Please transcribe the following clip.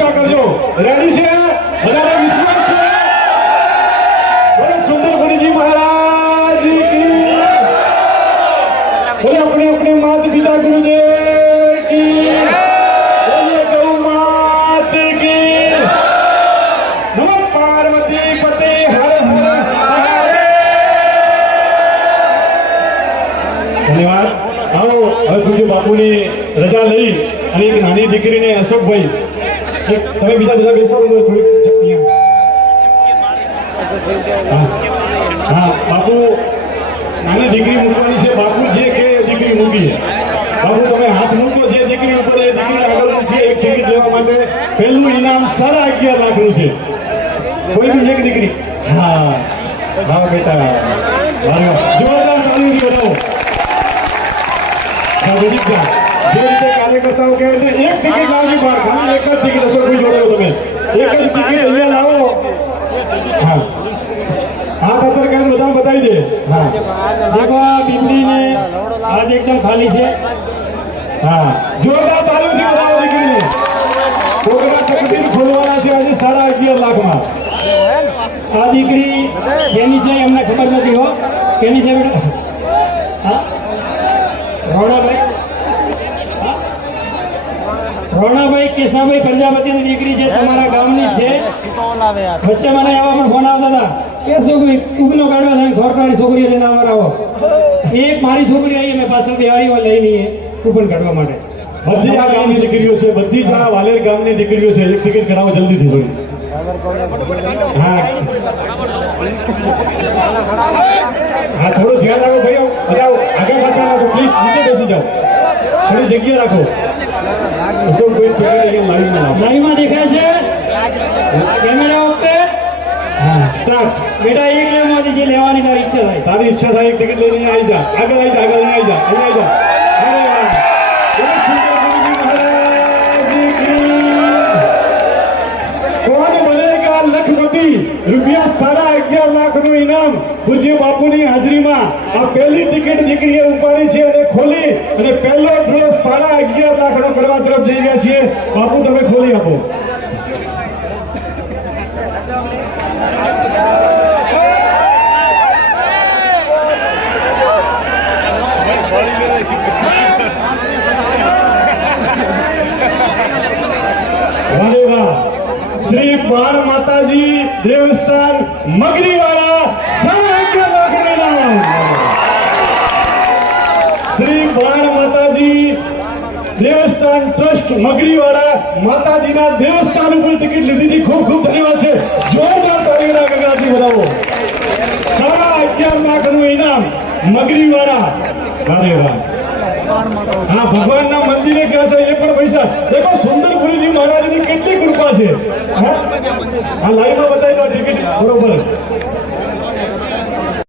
ઊંચા કરજો રેડી છે બધાને વિશ્વાસ છે બોલો સુંદરપુરીજી મહારાજ કી બોલો अपने अपने माता पिता गुरुदेव की बोलिए गौ मात की नमो पार्वती पते हर हर धन्यवाद आओ હવે પૂજ્ય બાપુની રજા લઈ અને એક નાની દીકરીને અશોકભાઈ તમે બીજા બધા બેસો થોડીક હા બાપુ નાની દીકરી મૂકવાની છે બાપુ જે કે દીકરી મૂકી બાપુ તમે હાથ મૂકો જે દીકરી ઉપર એ દીકરી આગળ મૂકી એક ટિકિટ લેવા માટે પહેલું ઇનામ 11.5 લાખનું છે કોઈ બી એક દીકરી હા હા બેટા જોરદાર તાળી બતાવો જે રીતે કાર્યકર્તાઓ કહે છે એક ટિકિટ લાવજો બહાર ખાલી એક જ ટિકિટ હશો કોઈ જોડે તમે એક જ ટિકિટ અહીંયા લાવો હા હાથ અંદર કામ બધા બતાવી દે હા देखो बिबड़ी ने आज एकदम खाली है હા જોરદાર તાળીઓથી બતાવો દીકરીને પ્રોગ્રામ તકદીર ખોલવાના છે આજે 11.5 લાખમાં આ દીકરી કેની છે એમને ખબર નથી હો કેની છે બેટા હા રોણાભાઈ હા? રોણાભાઈ કેશાભાઈ પ્રજાપતિની દીકરી છે તમારા ગામની છે વચ્ચે મને એવા પણ ફોન આવતા હતા કે છોકરી ઉગનો કાઢવા થાય સરકારી છોકરીઓ લઈને અમારા આવો એક મારી છોકરી આવી મેં પાછળ બિહારીઓ લઈને કૂપન કાઢવા માટે બધી આ ગામની દીકરીઓ છે બધી જ આ વાલેર ગામની દીકરીઓ છે એક ટિકિટ કરાવો જલ્દીથી થોડી હા હા થોડું ધ્યાન રાખો ભાઈ બધા આગળ પાછળ રાખો પ્લીઝ નીચે બેસી જાઓ થોડી જગ્યા રાખો અશોક કોઈ ટિકિટ અહીંયા લાઈવમાં દેખાય છે કેમેરા ઓકે હા સ્ટાર્ટ બેટા એક લેવામાંથી જે લેવાની તારી ઈચ્છા થાય તારી ઈચ્છા થાય એક ટિકિટ લઈને આવી જા આગળ આવી જા આગળ આવી જા અહીંયા આવી જા અરે વાહ બોલો સુંદરપુરીજી મહારાજ કી કોણ બનેગા લખપતિ રૂપિયા 11.5 લાખનું ઇનામ પૂજ્ય બાપુની હાજરીમાં આ પહેલી ટિકિટ દીકરીએ ઉપાડી છે અને ખોલી અને પહેલો ડ્રો 11.5 લાખનો કરવા તરફ જઈ રહ્યા છીએ બાપુ તમે ખોલી આપો વાહ વાહ શ્રી બાણ માતાજી દેવસ્થાન મગરીવાળા 11.5 લાખનું ઇનામ શ્રી બાણ માતાજી દેવસ્થાન ટ્રસ્ટ મગરીવાળા માતાજીના દેવસ્થાન ઉપર ટિકિટ લીધી ખૂબ ખૂબ ધન્યવાદ છે જોરદાર તાળીઓના ગગડાથી વધાવો 11.5 લાખનું ઇનામ મગરીવાળા વારે વાહ હા ભગવાનના મંદિરે ગયા છે એ પણ પૈસા દેખો સુંદરપુરીજી મહારાજની કેટલી કૃપા છે હા લાઈવમાં બતાવી દો ટિકિટ બરોબર